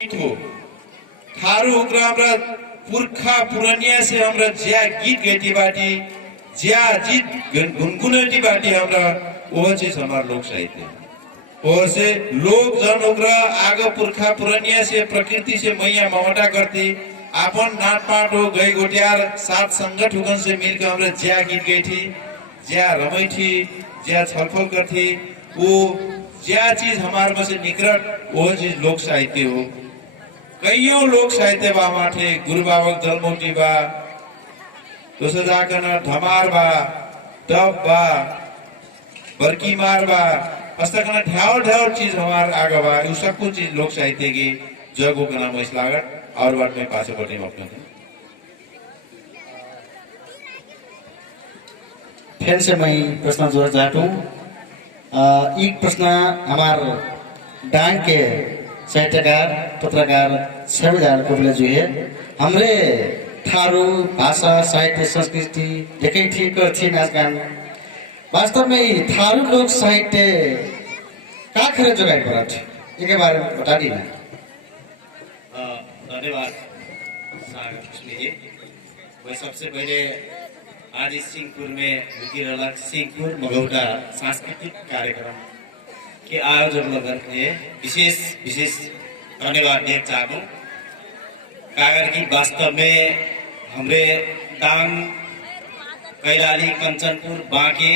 हो थारू उग्र हमरा पुरखा पुरानिया से हमरा ज्या गीत गैती बाटी ज्या जीत गुनगुनाती बाटी हमरा वो चीज हमार लोक साहित्य वो से लोक जन उग्र आग पुरखा पुरानिया से प्रकृति से मैया ममता करती आपन नाट पाट हो गई गोटियार साथ संगत हुकन से मिलकर हमरा ज्या गीत गैती ज्या रमै थी ज्या छलफल करती वो ज्या चीज हमार में से निकट वो चीज लोक साहित्य हो। कईयों लोक साहित्य बा माथे गुरु बाबक जलमोटी बा दोसर जाकन धमार बा डब बा बरकी मार बा अस्ताकन ढ्याव ढ्याव चीज हमार आगे बा यू सब कुछ चीज लोक साहित्य की जगो का नाम इस लागत और बात में पासे बटे अपने फिर से मैं प्रश्न जोड़ चाहता हूँ। एक प्रश्न हमार डांग के साहित्यकार पत्रकार छविदार कोविला जी है हमरे थारू भाषा साहित्य संस्कृति देखे ठीक थी नाच गान वास्तव में थारू लोक साहित्य का खरे जगह पर एक बार बता दी ना। धन्यवाद जी। वही सबसे पहले आज इस सिंहपुर में सिंहपुर मगौटा सांस्कृतिक कार्यक्रम के आयोजक लोगों के विशेष धन्यवाद देना चाहता हूँ। कागर की वास्तव में हमरे दांग कैलाली कंचनपुर बांके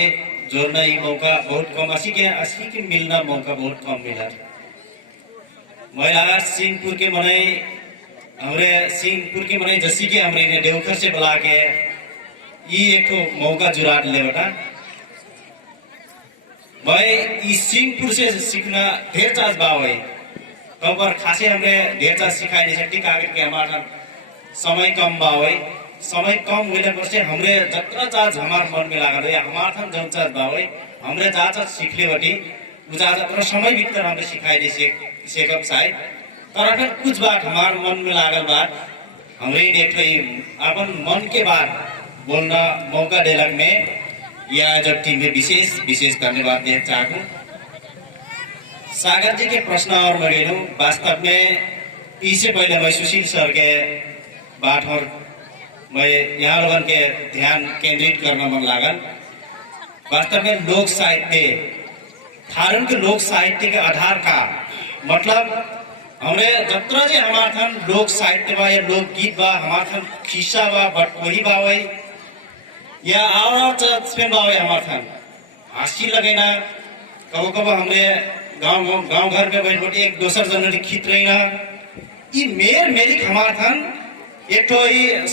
जोड़ना ही मौका बहुत कम असी के मिलना मौका बहुत कम मिला। महिला सिंहपुर के मने हमरे सिंहपुर के मने जैसी के हमरे देवघर से बुला के ये एक तो मौका जुराट ले बेटा मैं इस सिंहपुर से सीखना ढेर चार्ज बाव है कब पर खासे हमने ढेर चार्ज सिखाई नहीं सकती कागर के हमारा समय कम बाव है समय कम होने पर से हमरे जत्रा चार्ज हमार मन में लगा रहे हमार थन जम चार्ज बाव है हमरे जा सीख ले बटी उजा जत्रा समय भीतर हमने सिखाई नहीं सेकब शायद तर फिर कुछ बात हमार मन में लागल बात हमरे देख अपन मन के बात बोलना मौका दिलक में यह जब टीम में विशेष धन्यवाद देना चाहूँ। सागर जी के प्रश्न और मगेलू वास्तव में इससे पहले मैं सुशील सर के बात और मैं यहाँ लोगों के ध्यान केंद्रित करना मन लागल। वास्तव में लोक साहित्य थारून के लोक साहित्य के आधार का मतलब हमरे जत्रा जे हमार थन लोक साहित्य बा या लोक गीत बा हमार थन खिस्सा बा बटकोही बा वही या और चस्पेन बावे हमार थन हंसी लगे ना कबो कबो हमरे गांव घर में बैठ एक दोसर जनरी खींच रही ना ये मेरी हमार थन एक तो ये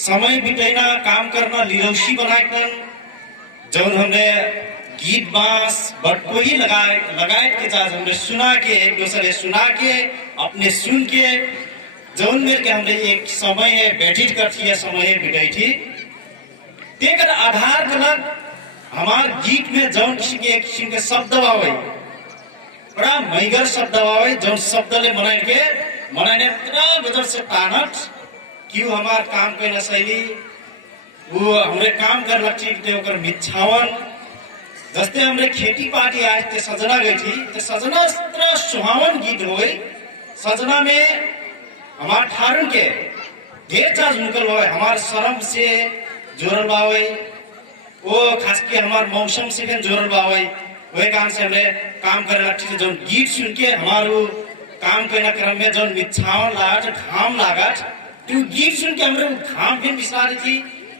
समय बिताना काम करना लिरौसी बनाए जब हमने गीत बांस बटकोही लगाए के चार्ज हमने सुना के एक दूसरे सुना के अपने सुन के जौन मेर के हमने एक समय है बैठित करती है समय है बिताई थी तेकर आधार कलक हमार गीत में जौन एक किस्म के शब्द बावे बड़ा मैगर शब्द बावे जौन शब्द ले मनाने इतना गजब से तानत क्यों हमार काम करना शैली वो हमरे काम कर लक्ष्य देवकर मिच्छावन जस्ते हमरे खेती पार्टी आज ते सजना गई थी ते सजना इतना सुहावन गीत हो गई सजना में हमार ठारून के ढेर चार्ज निकल हुआ है हमार शर्म से जोड़ल बावे वो खास के हमार मौसम से भी जोड़ल बावे वही काम से हमने काम करे लक्ष्य जो गीत सुन के हमारू काम करने क्रम में जो मिच्छावन लागत घाम लागत तो गीत सुन के हमरे घाम भी बिसरा रही थी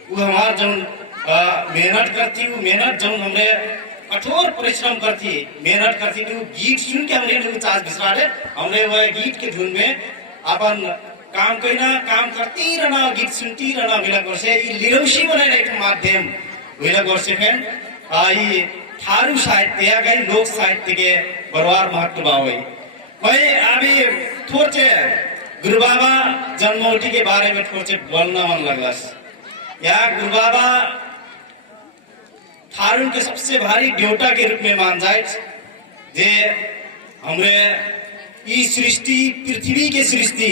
वो हमार जो मेहनत करती वो मेहनत जो हमने कठोर परिश्रम करती मेहनत करती तो गीत सुन के हमने चार्ज बिसरा दे हमने वह गीत के धुन में अपन काम करना काम करती रहना गीत सुनती रहना विला वर्षे लिरौसी बनाने एक माध्यम विला वर्षे फैन ये थारू साहित्य गई लोक साहित्य के बरवार महत्व बावे मैं अभी थोड़े गुरु बाबा जन्मोटी के बारे में थोड़े बोलना मन लगला या गुरु बाबा थारून के सबसे भारी ड्योटा के रूप में मान जाए जे हमरे ये सृष्टि पृथ्वी के सृष्टि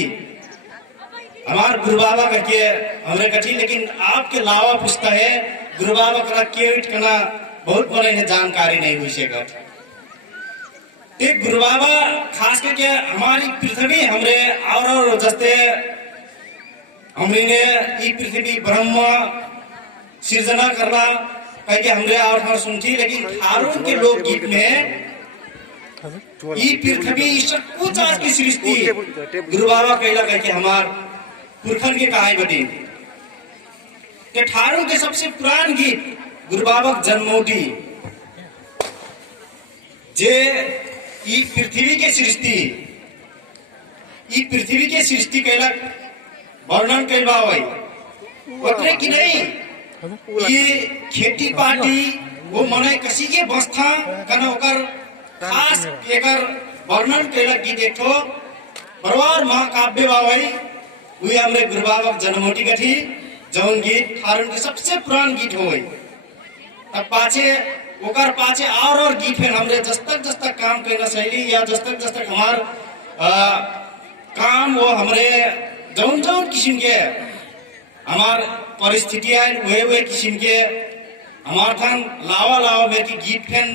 हमार गुरु बाबा करके हमरे कठी लेकिन आपके लावा पूछता है गुरु बाबा का केविट करना बहुत बड़े जानकारी नहीं हुई से ते गुरु बाबा खास करके हमारी पृथ्वी हमरे और जस्ते हमने ये पृथ्वी ब्रह्म सृजना करला कह के हमरे और ठार सुनती, लेकिन थारू के लोक गीत में ये पृथ्वी सब कुछ आज की सृष्टि गुरु बाबा कहला कह के हमार पुरखन के कहाई बदी के ठारू के सबसे पुरान गीत गुरु बाबा जन्मोटी जे ई पृथ्वी के सृष्टि कहला वर्णन कैलबा होई उतरे कि नहीं ये खेती पार्टी वो मने कसी के बस्था कना ओकर खास एकर वर्णन कैला गीत एक ठो बरवार महाकाव्य बावई हुई हमरे गुरु बाबा जन्मोटी कथी जौन गीत थारून के सबसे पुरान गीत होई। तब पाछे ओकर पाछे और गीत है हमरे जस तक काम करना शैली या जस तक हमार काम वो हमरे जौन किस्म के हमार परिस्थिति आए वे किस्म के हमार थान लावा में की गीत फैन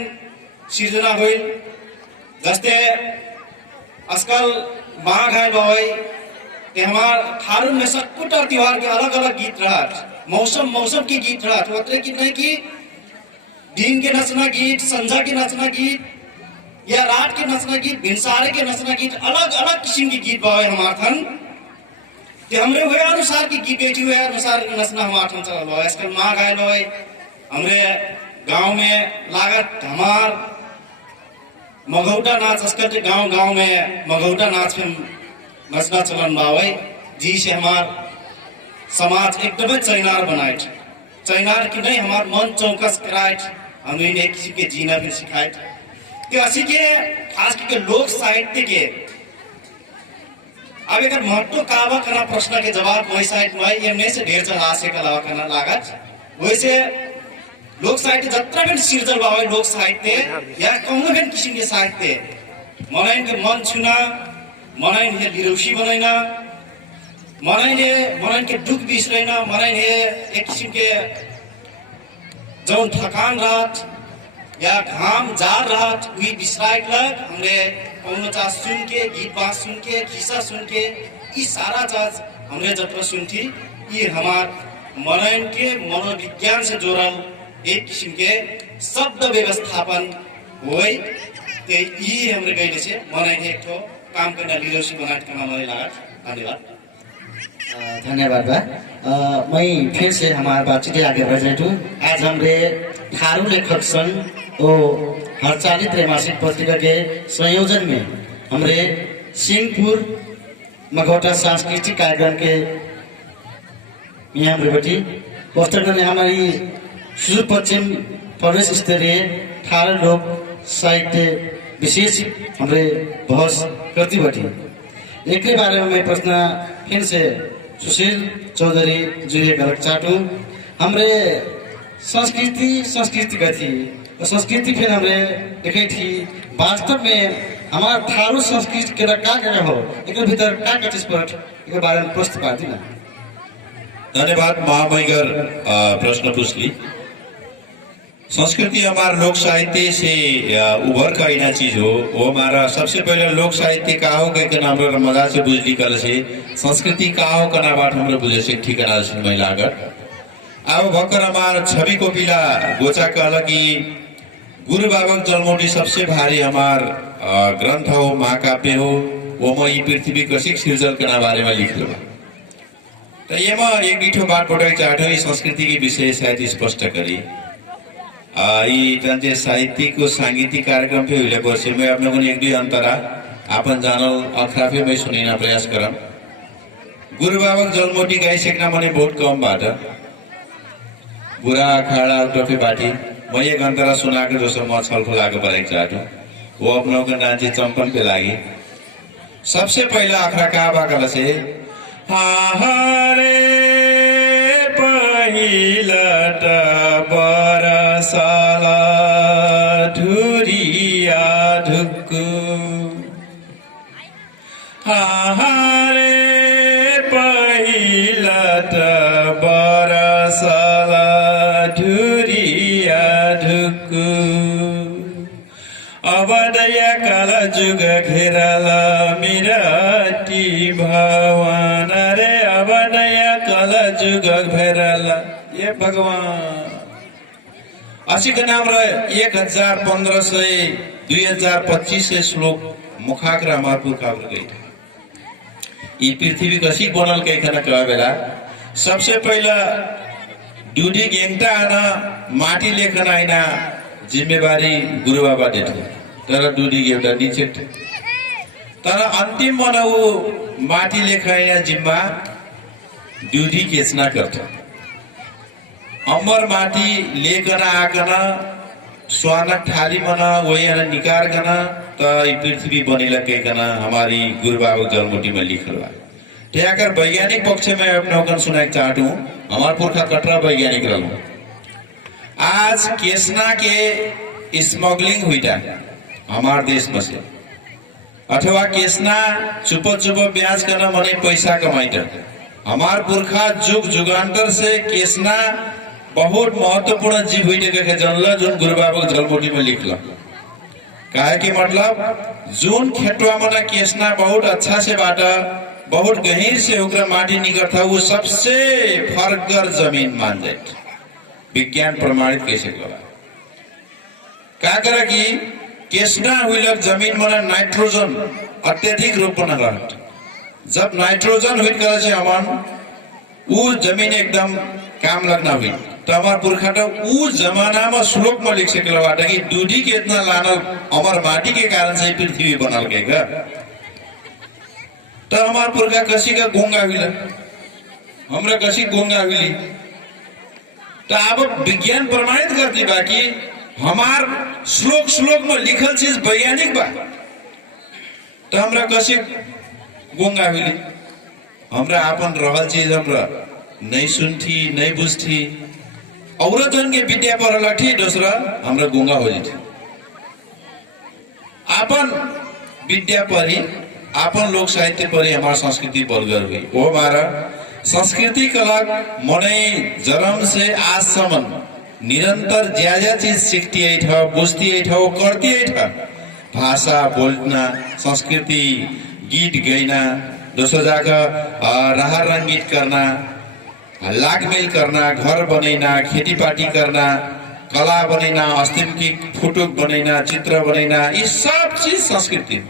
सृजना हुई। जस्ते आजकल माघ आयल बाई ते हमार थारून में सटपुट और त्योहार के अलग अलग गीत रहत, मौसम के गीत रहत होते कि नहीं कि दिन के नचना गीत, संझा के नचना गीत या रात के नचना गीत, भिनसारे के नचना गीत, अलग अलग किस्म के गीत बावे हमार थन ते हमरे हुए अनुसार की गीत गई हुए अनुसार के नचना हमार थन चल बावे। आजकल माँ गायल बावे हमरे गांव में लागत हमार मगौटा नाच, आजकल के गांव में मगौटा नाच में नचना चलन बावे जी से हमार समाज एकदम चैनार बनाए, चैनार की नहीं हमार मन चौकस कराए, हमें किसी के जीना भी सिखाए। तो असी के खास करके लोक साहित्य के अब एक महत्व कावा करना प्रश्न के जवाब वही साहित्य में एमने से ढेर चला से कलावा करना लागत वैसे लोक साहित्य जत्रा भी सृजल बावे लोक साहित्य या कौनो भी किस्म के साहित्य मनाइन के मन छुना, मनाइन के लिरौसी बनाइना, मनाइन के दुख बिसरैना, मनाइन एक किस्म के जौन थकान रात या घाम जार रात वही बिसराइक लग हमरे कौनो चाह सुन के गीत बात सुन के खिस्सा सुन के ये सारा चाज हमरे जत्रा सुनती ये हमार मनाइन के मनोविज्ञान से जोड़ल एक किस्म के शब्द व्यवस्थापन होई ते ये हमरे गईले से मनाइन एक ठो काम करना लीडरशिप बना के हमारे लागत। धन्यवाद। धन्यवाद बा। मैं फिर से हमारे बातचीत आगे बढ़ जाए। आज हमरे थारू लेखक संघ और हड़ताली त्रैमासिक पत्रिका के संयोजन में हमरे सिंहपुर मघौटा सांस्कृतिक कार्यक्रम के यहाँ हमरे बैठी पोस्टर ने हमारी सुदूर पश्चिम प्रदेश स्तरीय थारू लोक साहित्य विशेष हमरे बहस करती बैठी। एक बारे में मैं प्रश्न फिर से सुशील चौधरी जी गलत चाटू हमरे संस्कृति गति और संस्कृति फिर हमरे देखे थी वास्तव में हमारा थारू संस्कृति के क्या हो एक भीतर क्या कटिस्पट एक बारे में प्रश्न पाती ना। धन्यवाद महामहिगर प्रश्न पूछली। संस्कृति हमारा लोक साहित्य से उभर का इना चीज हो वो हमारा सबसे पहले लोक साहित्य का हो के हमरा मजा से बुझली कल से संस्कृति का हो कना बात हमरा बुझे से ठिकाना से महिला अगर अब भक्कर हमार छवि को पिला गोचा कहला कि गुरु बाबा जन्मोटी सबसे भारी हमार ग्रंथ हो महाकाव्य हो वो मैं पृथ्वी कसिक सृजल के बारे में लिख लो तो ये मैं एक डिठो बात बताई चाहते हो संस्कृति की विषय शायद स्पष्ट करी ये साहित्यिक और सांगीतिक कार्यक्रम पे हुए वर्ष में आप लोगों ने एक दो अंतरा आपन जानल अखराफे में सुनने प्रयास करम गुरु बाबा जन्मोटी गाई सेकना मने बहुत कम बात बुरा अखाड़ा टोपी बाटी मैं एक अंतरा सुना के दोस्तों मैं छलफल आगे बढ़ाई चाहता हूँ वो आप लोगों का नाची चंपन पे लागी। सबसे पहला अखरा कहा बाकल से हारे पहिलट बरसाला धुरिया ढुक्कु हारे पहिलट बरसाला धुरिया ढुक्कु अब दया कल जुग घेराला मिराटी भगवान अरे अब नयाँ कल जुग घेराला ये भगवान असीकन हाम्रो 1500 2500 श्लोक मुखाग्र हमार पुरखाहरू गई यी पृथ्वी कसी बनल कई खाना कह बेला सबसे पहला ड्यूटी गेंगटा आना माटी लेखन आइना जिम्मेवारी गुरु बाबा देथे तर ड्यूटी एउटा डिचेट तर अंतिम बनाऊ माटी लेखाया जिम्मा ड्यूटी केचना करता अमर माटी लेकन आकन स्वानक थाली मना वही निकार कना तो पृथ्वी बनिला कहना हमारी गुरु बाबा जलमुटी में लिखल बा अगर वैज्ञानिक पक्ष में अपना सुनाई चाहता हूँ हमारे पुरखा कटरा वैज्ञानिक रहूं आज केसना के स्मगलिंग हुई था हमारे देश में से अथवा केसना चुप चुप ब्याज करना मने पैसा कमाई था हमार पुरखा जुग जुगान्तर से केसना बहुत महत्वपूर्ण जीव हुई के जनल जोन गुरु बाबा जलमुटी में लिखल काहे कि मतलब जोन खेतवा मना केसना बहुत अच्छा से बाटा बहुत गहीर से उग्र माटी निकल था वो सबसे फर्गर जमीन मान जाए विज्ञान प्रमाणित कैसे करा क्या करा कि केसना हुई लग जमीन मना नाइट्रोजन अत्यधिक रूप में रहत जब नाइट्रोजन हुई करे से अमन वो जमीन एकदम काम लगना हुई तो हमार पुरखा तो उस जमाना में श्लोक में लिख सके बाटा कि दूधी के इतना लानल अमर माटी के कारण से पृथ्वी बनल गएगा तो हमार पुरखा कसी का गोंगा हुई हमरा कसी गोंगा हुई तो अब विज्ञान प्रमाणित करती बाकी हमार श्लोक श्लोक में लिखल चीज वैज्ञानिक बा तो हमरा कसी गोंगा हुई हमरा अपन रहल चीज हमरा नहीं सुनती नहीं बुझती औरतन के विद्या पर लठी दूसरा हमरा गोंगा हो जाती अपन विद्या पर ही अपन लोक साहित्य पर ही हमारा संस्कृति बलगर हुई वो हमारा संस्कृति कला मनै जन्म से आज सम्म निरंतर ज्यादा चीज सीखती है था बुझती है था वो करती है था भाषा बोलना संस्कृति गीत गाना दूसरा जाकर राह रंगीत करना लागमेल करना घर बनैना खेती पाटी करना कला बनैना अस्तित्व की फोटो बनैना चित्र बनैना ये सब चीज संस्कृति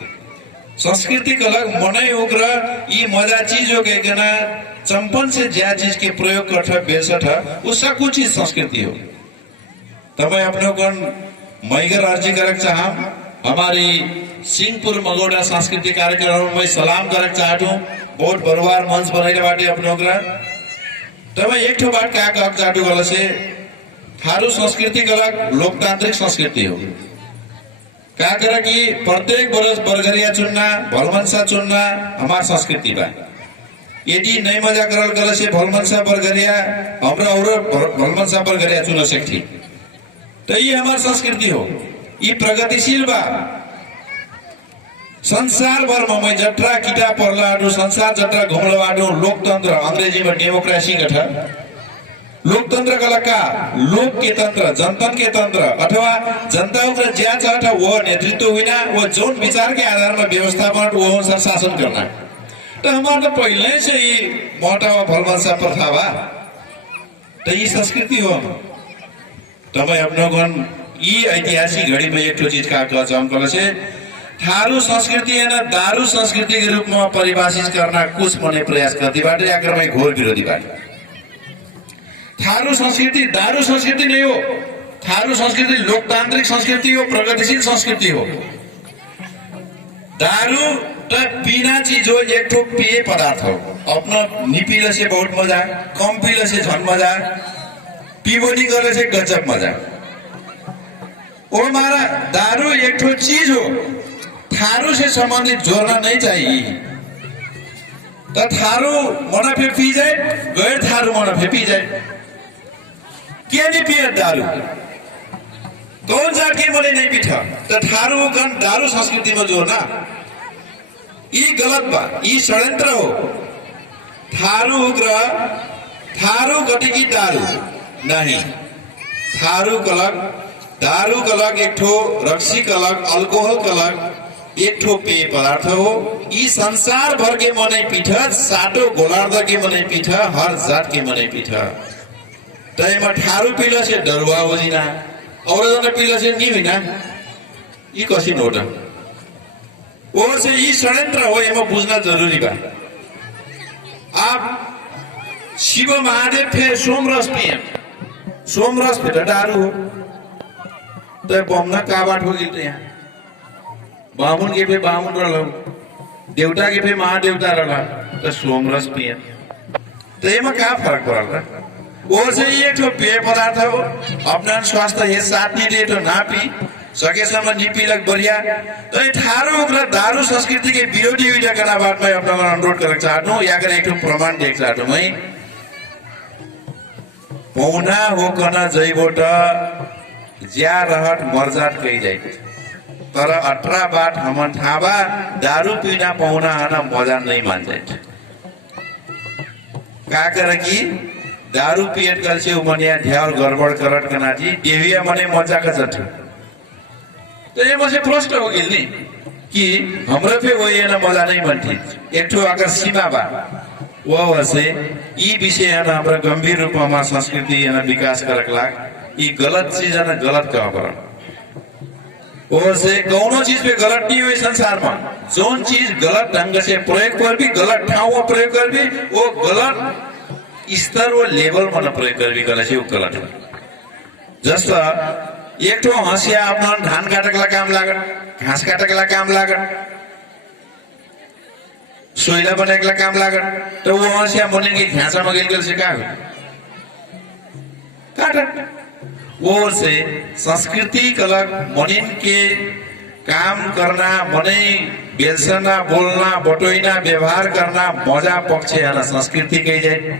संस्कृति अलग मनै उग्र ये मजा चीज हो गए ना चंपन से ज्या चीज के प्रयोग कर बेसठ उसका कुछ चीज संस्कृति हो तब अपने को मैगर अर्जी करक चाह हमारी सिंहपुर मगोड़ा सांस्कृतिक कार्यक्रम में सलाम करक चाहता हूँ बहुत बरबार मंच बनाई बाटे अपने तब एक ठो बात क्या कह चाहू गल से थारू संस्कृति अलग लोकतांत्रिक संस्कृति हो क्या करा कि प्रत्येक बरस बरघरिया चुनना भलमनसा चुनना हमार संस्कृति बा यदि नहीं मजा करल गल से भलमनसा बरघरिया हमरा और भलमनसा बरघरिया चुन सकती तो ये हमार संस्कृति हो ये प्रगतिशील बा संसार भर में जट्रा किताब पढ़ला संसार जट्रा घुमलवाडू लोकतंत्र अंग्रेजी में डेमोक्रेसी कथा लोकतंत्र का लोक के तंत्र जनतन के तंत्र अथवा जनता को ज्या चाहता वो नेतृत्व हुईना वो जोन विचार के आधार में व्यवस्थापन वो अनुसार शासन करना तो हमारा तो पहले से ही मोटा भलमनसा प्रथा बा तो ये संस्कृति हो तब अपने ये ऐतिहासिक घड़ी में एक चीज का कहम से थारू संस्कृति है ना दारू संस्कृति के रूप में परिभाषित करना कुछ मने प्रयास करती बाटे आकर में घोर विरोधी बाटे थारू संस्कृति दारू संस्कृति नहीं हो थारू संस्कृति लोकतांत्रिक संस्कृति हो प्रगतिशील संस्कृति हो दारू तो पीना चीज हो एक ठो पेय पदार्थ हो अपना निपीले से बहुत मजा कम पीले से झन मजा पीबोनी करे से गजब मजा वो हमारा दारू एक ठो चीज हो थारू से संबंधित जोड़ना नहीं चाहिए तो थारू मना पे पी जाए गैर थारू मना पे पी जाए क्या नहीं पिए दारू कौन जाके मने नहीं पीठा तो थारू गण दारू संस्कृति में जोड़ना ये गलत बा ये षड्यंत्र हो थारू उग्र थारू गटिकी दारू नहीं थारू कलक दारू कलक एक ठो रक्सी कलक अल्कोहल कलक एक ठो पेय पदार्थ हो। ई संसार भर के मनै पीठ साटो गोलार्ध के मनै पीठ हर जात के मनै पीठ तैमा ठारू पीला से डरुआ होजिना और जन पीला से नहीं हुईना ई कसिन हो और से ई षड्यंत्र हो एमा बुझना जरूरी बा। आप शिव महादेव थे सोमरस पिए सोमरस फिर डारू हो तो बमना का बाट हो गिलते यहाँ बामुन के पे बामुन रहा देवता के पे महादेवता रहा तो सोमरस पिए तो एमा का फर्क पड़ता और से ये तो पेय पदार्थ हो अपना स्वास्थ्य ये साथ नहीं दे तो ना पी सकेसम्म निपीलक बढ़िया तो ये ठारो उग्र दारू संस्कृति के विरोधी हुई करना बात में अपना अनुरोध कर चाहता या कर एक प्रमाण देख चाहता हूँ मैं पौना हो कना जैबोट ज्या रहट मरजाट कही जाए तर 18 बाट हमन थाबा दारू पीना पौना आना मजा नहीं मान जाए का कर की दारू पियत कल से उमनिया ध्यान गड़बड़ करट कना जी देविया मने मजा का जट तो ये मुझे प्रश्न हो गई नहीं कि हमरे पे वो ये ना मजा नहीं बनती एक ठो अगर सीमा बा वो वैसे ये विषय है ना हमारा गंभीर रूप में हमारा संस्कृति है ना विकास करक लाग ये गलत चीज है ना गलत कहा पर और से कौनो चीज पे गलत नहीं हुई संसार में जोन चीज गलत ढंग से प्रयोग कर भी गलत ठाव प्रयोग कर भी वो गलत स्तर वो लेवल में प्रयोग कर भी गलत है वो गलत है जैसा एक तो हंसिया अपना धान काटकला काम लागत घास काटकला काम लागत सोयला बनेकला काम लागत तो वो हंसिया मने की घासा में गेल से का काटत वो से संस्कृति कलक मनिन के काम करना मने बेलसना बोलना बटोइना व्यवहार करना मजा पक्ष है ना संस्कृति कही जाए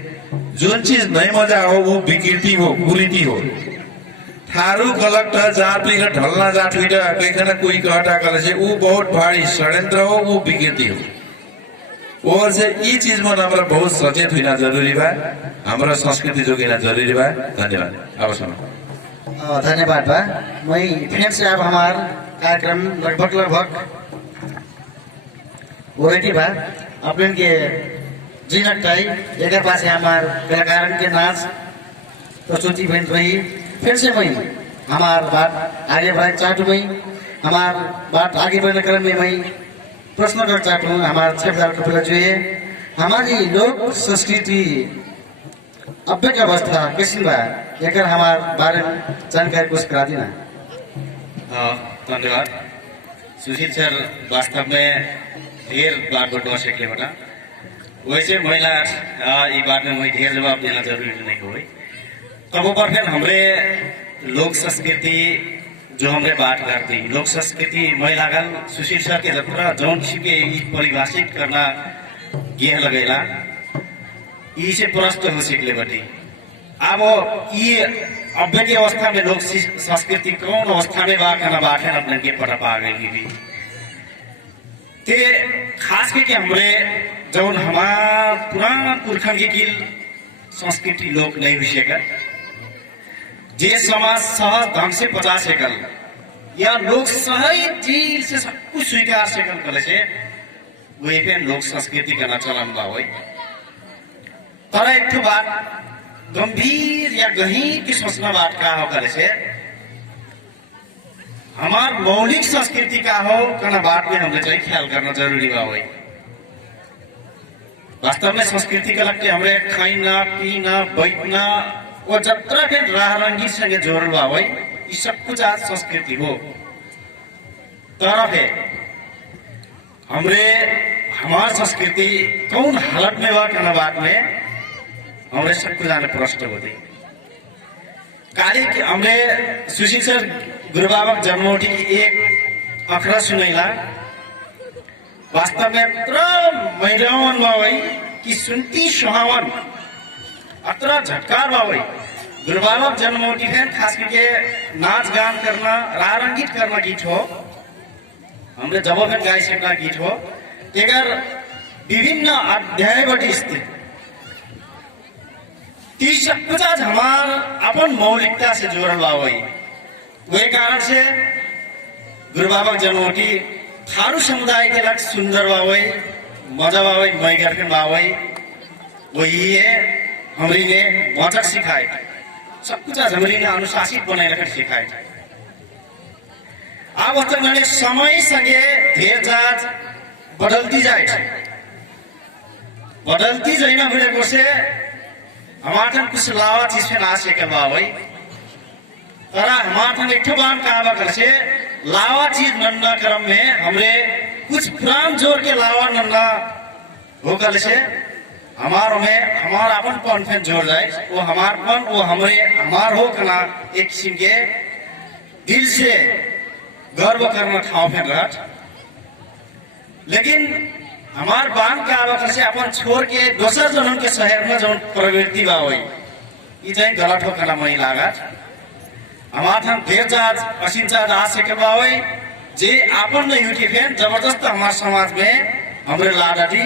जोन चीज नहीं मजा हो वो विकृति हो कुरीति हो थारू गलत जहाँ पे ढलना जाट हुई कहना कोई कहता कल से वो बहुत भारी षड्यंत्र हो वो विकृति हो और से ये चीज में हमारा बहुत सचेत होना जरूरी बा हमारा संस्कृति जोगिना जरूरी बा। धन्यवाद। अब सुनो धन्यवाद बा मैं फिर से अब हमार कार्यक्रम लगभग वही बा अपने के जीनक टाई एक पास हमार कलाकार के नाच प्रस्तुति बन रही फिर से मैं हमार बात आगे बढ़ाना चाहता हूँ हमार बात आगे बढ़ने क्रम में मैं प्रश्न कर चाहता हूँ हमारे छेदार को पहले जो है हमारी लोक संस्कृति अब की अवस्था कैसी बा एक हमारे बारे में जानकारी कुछ करा देना। धन्यवाद सुशील सर वास्तव में ढेर बात बटवा सकले बटा वैसे महिला ये बात में मैं ढेर जवाब देना जरूरी नहीं हो तब ऊपर फिर हमरे लोक संस्कृति जो हमरे बात करती लोक संस्कृति महिला गल सुशील सर के जरा जौन के परिभाषित करना गेह लगेला इसे प्रस्त हो सकले बटी अब ये अब की अवस्था में लोक संस्कृति कौन अवस्था में बा खाना बात है अपने के पटा पा गई भी ते खास करके हमरे जौन हमार पुराना पुरखन की गिल संस्कृति लोक नहीं हुई शेकर जे समाज सहज ढंग से बचा सकल या लोग सही दिल से सब कुछ स्वीकार सकल कल से वही पे लोक संस्कृति का चलन बा होई तर एक तो बात गंभीर या गहीर की सोचना बात का हो कल से हमार मौलिक संस्कृति का हो करना बात में हमने चाहिए ख्याल करना जरूरी बा होई वास्तव में संस्कृति का लगते हमरे खाना पीना बैठना वो जत्रा के राह रंगी संगे जोड़ल बा होई ये सब कुछ आज संस्कृति हो तरफ है हमरे हमार संस्कृति कौन हालत में बा करना बात में हमरे सब कुछ जाने प्रश्न होती काली कि हमरे सुशील सर गुरु बाबा जन्मोटी की एक अखरा सुनैला वास्तव में अत्र महिलावन बावई कि सुनती सुहावन अत्र झटकार बावई गुरु बाबा जन्मोटी है खास करके नाच गान करना रारंगित करना गीत हो हमने जब में गाय सकना गीत हो अगर विभिन्न अध्याय बटी स्थित तीस पचास हमार अपन मौलिकता से जोड़ल बावई वही कारण से गुरु बाबा जन्मोटी थारू समुदाय के लग सुंदर बावई मजा बावई मैं करके बावई वही है हमरी ने मौजक सिखाए सब कुछ आज हमरी ने अनुशासित बनाए रखकर सिखाए अब तक मैंने समय संगे धेर जात बदलती जाए बदलती जाइना भरे को से हमारे कुछ लावा चीज पे ना से बावई तर हमारे एक बार कहा कर से लावा चीज नन्ना क्रम में हमरे कुछ पुरान जोर के लावा नन्ना हो कल से हमारो में हमारा अपन पन फिर जोड़ जाए वो हमारपन वो हमार हो कना एक किस्म के दिल से गर्व करना ठाव फिर रट लेकिन हमार बांध के आवा से अपन छोड़ के दोसर जनों के शहर में जो प्रवृत्ति बा हुई ये जाए गलत हो कना मई लागत हमारे हम देर जात असीन जात आ सके बावई जे आपन नहीं उठी फेन जबरदस्त हमारे समाज में हमरे लाडाटी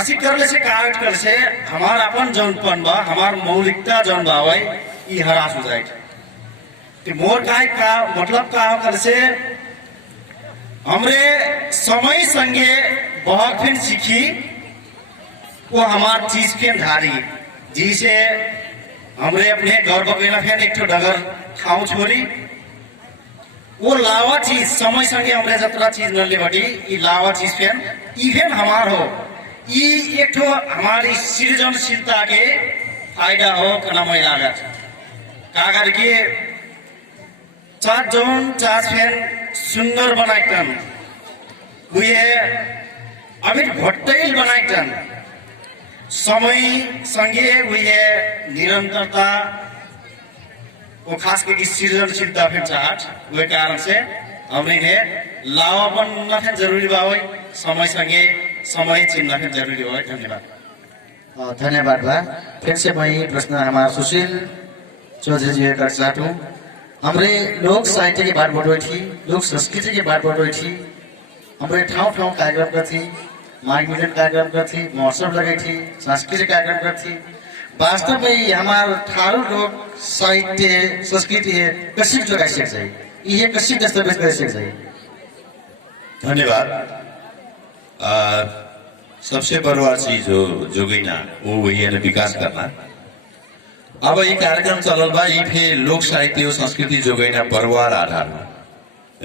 असी करले से कार्य कर से हमार अपन जौनपन बा हमार मौलिकता जौन बावई ई हरास हो जाए कि मोर का मतलब का कर से हमरे समय संगे बहुत फिर सीखी वो हमार चीज के धारी जिसे हमरे अपने घर बगैना फेन एक डगर ठाउँ छोड़ी वो लावा चीज समय संगे हमरे जतरा चीज नले बटी ई लावा चीज फेन इवेन हमार हो ई एक हमारी सृजनशीलता के फायदा हो कना मैं लागत का करके चार जौन चार फेन सुंदर बनाइटन हुए अभी भट्टैल बनाइटन समय संगे हुए निरंतरता वो खास के सृजनशीलता फिर चाहत वही कारण से हमने लावापन न फिर जरूरी बावई समय संगे समय चिन्ह फिर जरूरी हो। धन्यवाद। धन्यवाद बा। फिर से मैं प्रश्न हमारा सुशील चौधरी जी कर चाहूँ हमरे लोक साहित्य की बात बढ़ोई थी लोक संस्कृति की बात बढ़ोई थी हमरे ठाउँ ठाउँ कार्यक्रम करती माघ मिलन कार्यक्रम करती महोत्सव लगाई थी सांस्कृतिक कार्यक्रम करती वास्तव में हमारे थारू लोक साहित्य संस्कृति है कसी जगह से चाहिए ये कसी दस्तावेज कर से चाहिए। धन्यवाद। सबसे बड़ा चीज हो जो गई ना वो वही है विकास करना। अब ये कार्यक्रम चलल बा ये फिर लोक साहित्य और संस्कृति जो गई ना परिवार आधार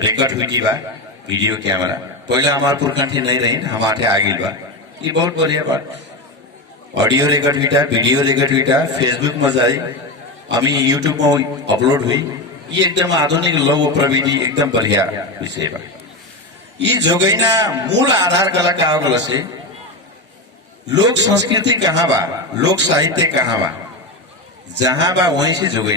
रिकॉर्ड हुई बा वीडियो कैमरा पहले हमारे पुरखंड नहीं रही हमारे आगे बा ये बहुत बढ़िया बात ऑडियो रिकॉर्ड हुई वीडियो रिकॉर्ड हुई फेसबुक में जाई अभी यूट्यूब में अपलोड हुई ये एकदम आधुनिक लघु प्रविधि एकदम बढ़िया विषय बा। ये जो गई ना मूल आधार कलाकार से लोक संस्कृति कहाँ बा लोक साहित्य कहाँ बा जहां बा वहीं से जो गई